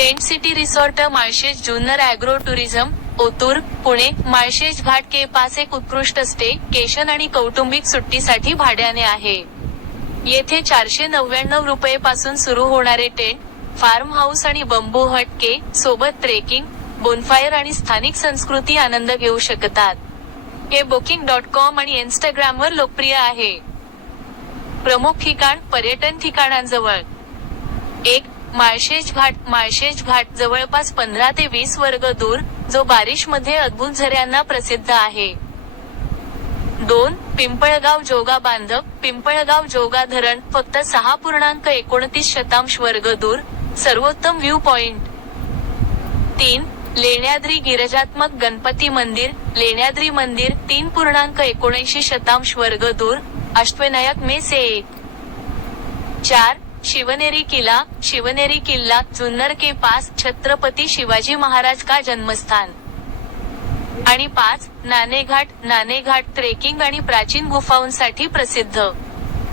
Tent city resort Malshej Junnar agro tourism, Otur, Pune. Malshej Ghat के पास एक उत्कृष्ट स्टे, केशन आणि कौटुंबिक सुट्टीसाठी भाड्याने आहे. येथे 499 रुपये पासून सुरू होणारे टेंट, फार्म हाऊस आणि बंबू हट के सोबत ट्रेकिंग, बोनफायर आणि स्थानिक संस्कृती आनंद घेऊ शकतात. हे booking.com आणि इन्स्टाग्रामवर लोकप्रिय आहे. प्रमुख ठिकाण, पर्यटन ठिकाणांजवळ. 1. माळशेज घाट. माळशेज घाट जवळपास 15 ते 20 वर्ग दूर, जो बारिशमध्ये अद्भुत झऱ्यांना प्रसिद्ध आहे. 2. पिंपळगाव जोगा बांधव. पिंपळगाव जोगा धरण, फक्त 6.29 वर्ग दूर, सर्वोत्तम व्ह्यू पॉइंट. 3. लेण्याद्री गिरिजात्मक गणपती मंदिर. लेण्याद्री मंदिर, 3.79 वर्ग दूर, अष्टविनायक में से एक. 4. शिवनेरी किला. शिवनेरी किल्ला, जुन्नर के पास, छत्रपती शिवाजी महाराज का जन्मस्थान. आणि 5. नाणेघाट. नाणेघाट ट्रेकिंग आणि प्राचीन गुफांसाठी प्रसिद्ध.